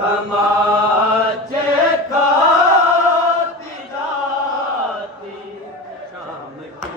तमाचे खाती जाती शाम की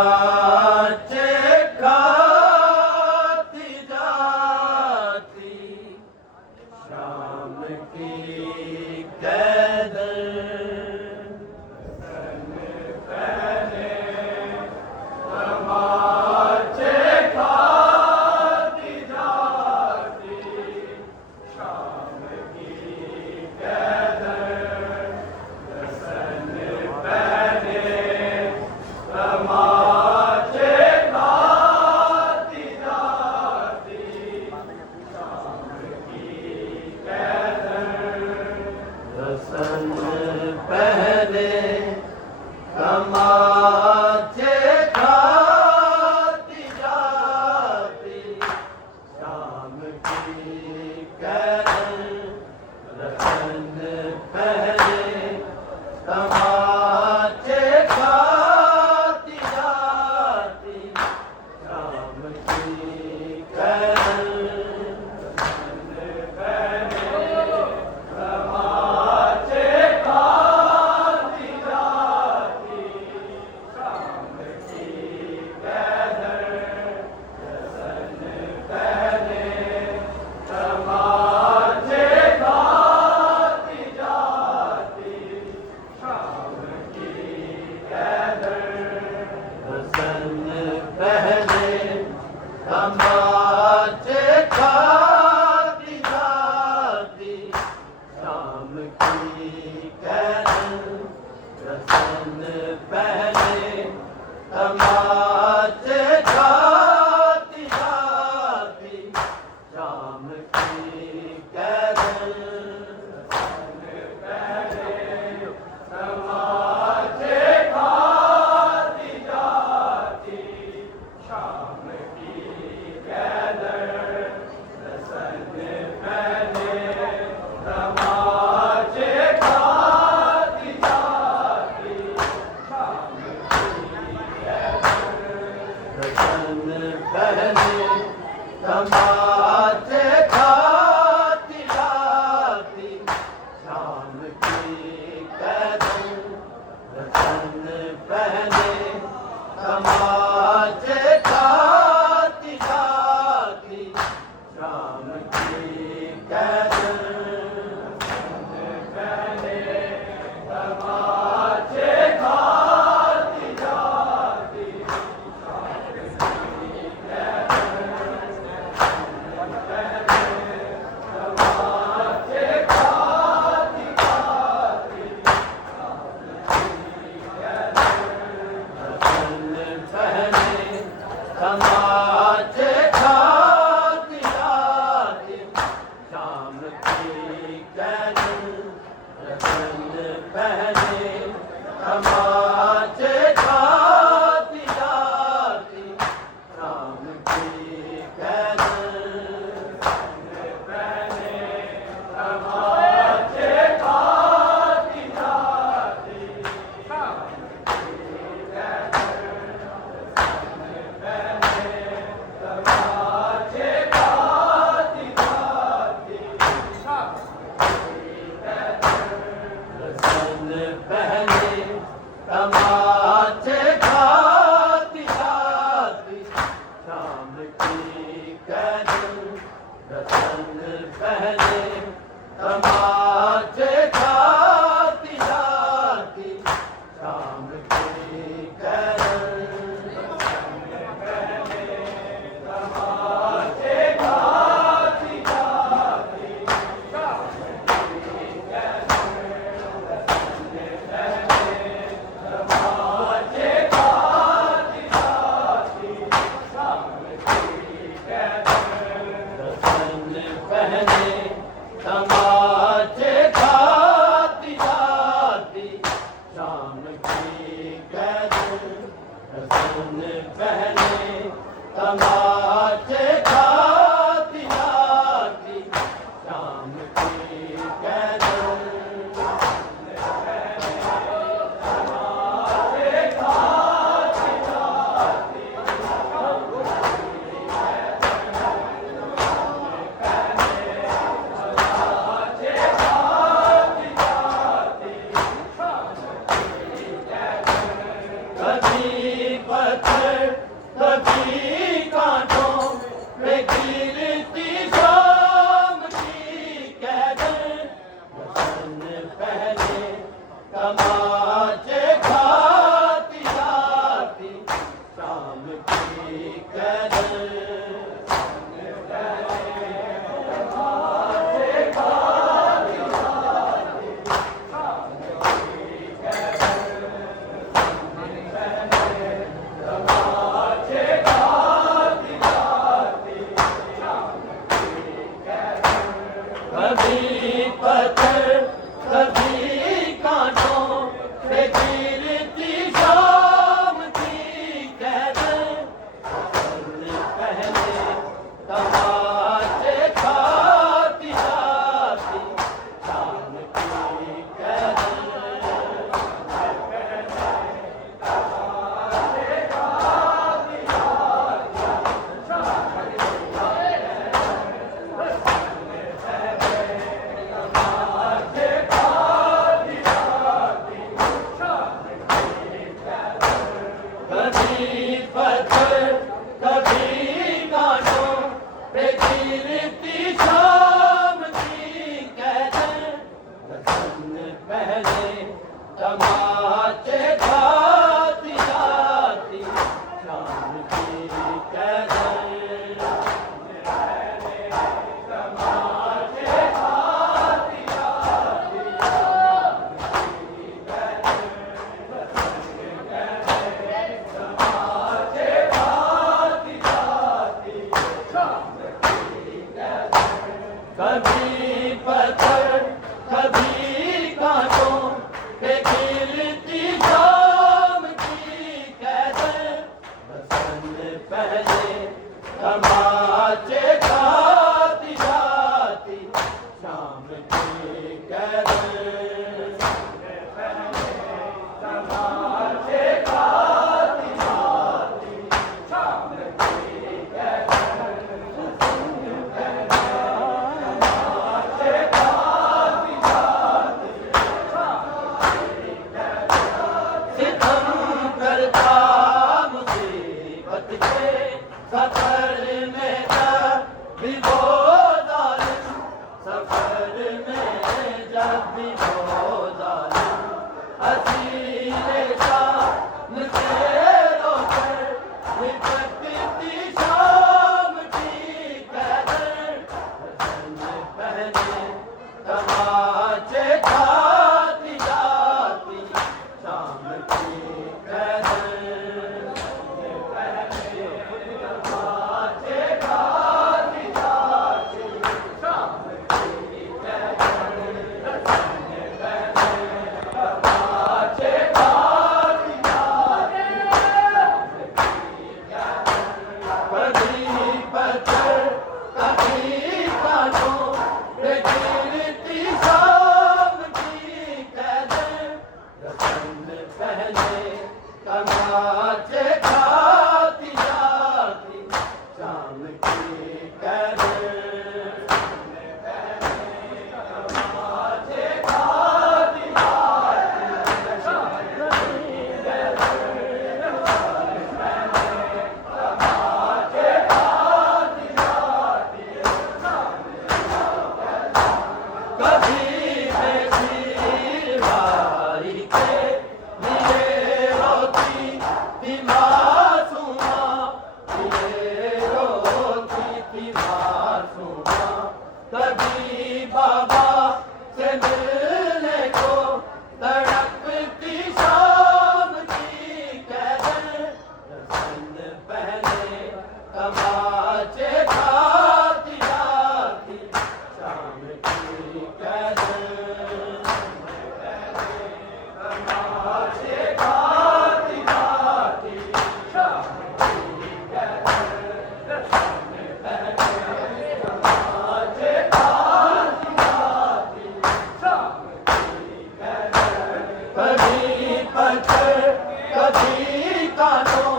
तमाचे खाती जाती शाम की कदर तमाचे खाती जाती शाम की कदर तमाचे खाती जाती शाम की कहर रतन पहने तमाचे खाती जाती शाम की कहर रसन पहने तमाचे खाती जाती शाम की कहर रसन पहने तमाचे खाती जाती शाम की कहर रतन पहने तमाचे खाती जाती शाम की कहर रतन पहने तमाचे खाती जाती शाम की कहर तमाचे खाती जाती शाम की कहर रतन पहने तमाचे खाती जाती शाम की कहर रसन पहने तमाचे खाती जाती शाम की कहर रतन पहने तमाचे खाती जाती शाम की कहर रतन पहने तमाचे खाती जाती शाम की कहर रतन पहने तमाचे खाती जाती शाम की कहर कभी पत्थर कभी कांटों पे गिरती शाम की कहर रतन पहने तमाचे खाती जाती शाम की कहर कभी पत्थर कभी कांटों पे तमाचे खाती जाती शाम की कदर तमाचे खाती जाती तमाचे खाती जाती कभी पत्थर कभी कांटों पे खिलती शाम की कदर बसंत पहले तमाचे खाती जाती शाम की कदर तमाचे खाती जाती शाम की कदर सितम करता मुसीबत के सफर में जब भी वो जालिम सफर में जब भी वो जालिम हसीने शाम से रोकर निकटती शाम की कदर हसन पहने तमाचे खाती जाती शाम की कदर तमाचे खाती जाती शाम की कदर तमाचे खाती जाती कभी पत्थर कभी कांटों पे गिरती शाम की कदर रतन पहले तमाचे खाती जाती शाम की कदर तमाचे खाती जाती शाम की तमाचे खाती जाती कभी बेसिरवारी के लिए रोती थी मासूमा लिए रोती थी मासूमा कभी बाबा से मिलने को तड़पती शाम की कदर रसन पहले तमाचे खाती जाती शाम की कदर तमाचे खाती जाती शाम की कदर तमाचे खाती जाती शाम की कदर कभी पत्थर कभी कांटों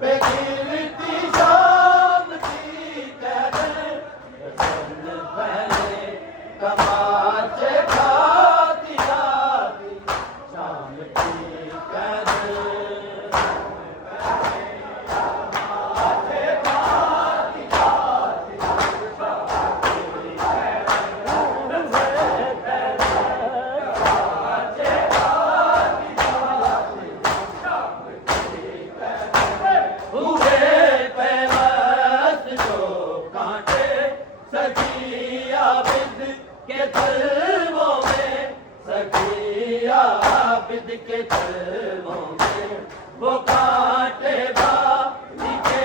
पे गिरती शाम की कदर रसन पहले तमाचे खाती जाती शाम की कदर तमाचे खाती जाती तमाचे खाती जाती हुए पैवस्त जो कांटे सखिया बिद के तलवों में सखिया बिद के तलवों में वो कांटे बाली के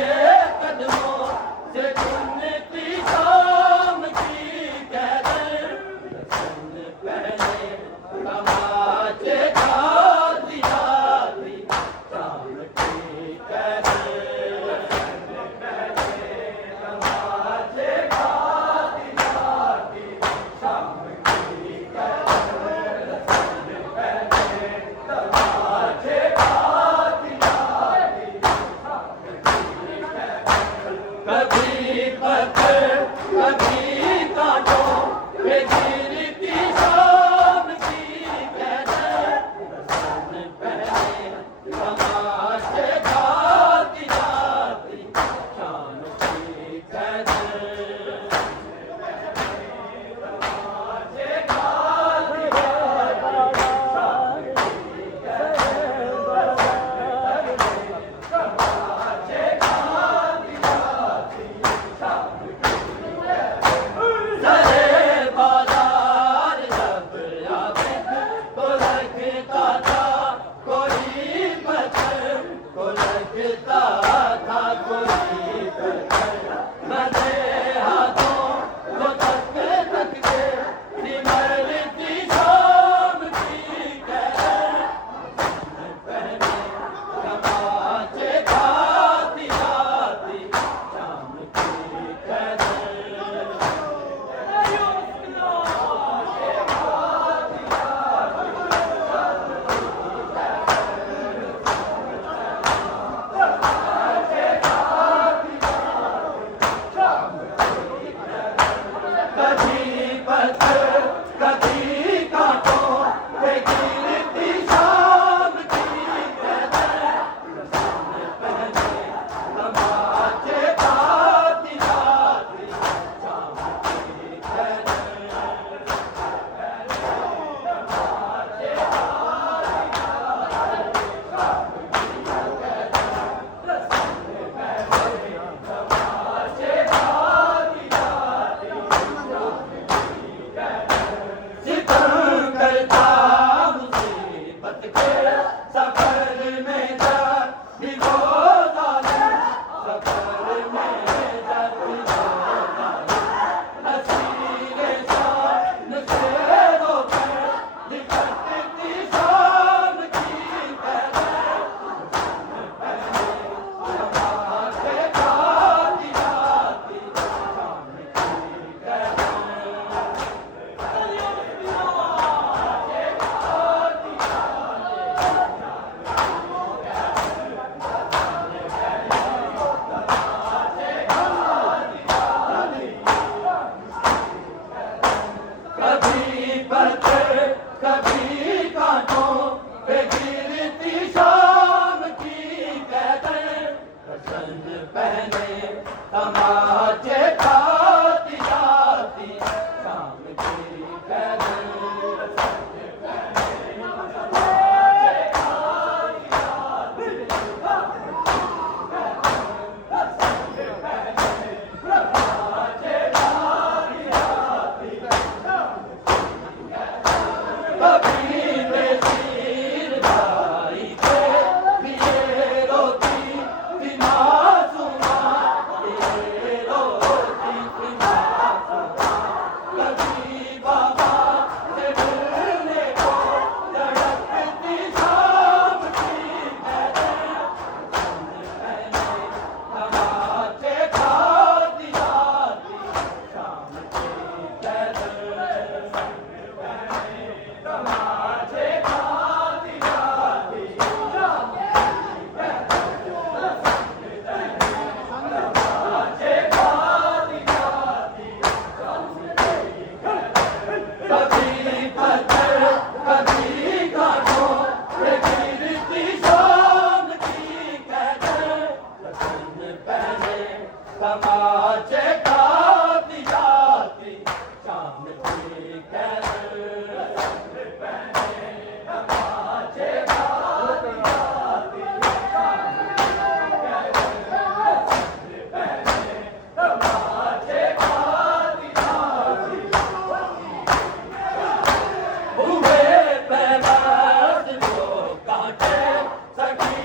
कदमों से चुनती शाम की कदर रसन पहले तमाचे खाती जाती शाम की कदर तमाचे खाती जाती शाम की कदर तमाचे खाती जाती कभी पत्थर कभी कांटों पे गिरती शाम की कदर रसन पहले तमाचे खाती जाती शाम की कदर तमाचे खाती जाती शाम की के सफर में जाती वो जालिम, सफर में जाती वो जालिम, हसीने शान से रोकर निकटती शाम की कदर, समाजे खाती जाती शाम की कदर। कभी पत्थर कभी कांटों पे गिरती शाम की कदर, रसन पहने तमाचे खाती जाती शाम की कदर। कभी बेसीर भाई के लिए रोती थी मासूमा, लिए रोती थी मासूमा, कभी बाबा से मिलने को तड़पती शाम की कदर, तमाचे खाती जाती शाम की कदर। तमाचे खाती जाती तमाचे खाती जाती कभी पत्थर कभी कांटों पे गिरती शाम की कदर, रसन पहने तमाचे खाती जाती शाम की कदर। हुए पैबाद जो कांटे सखी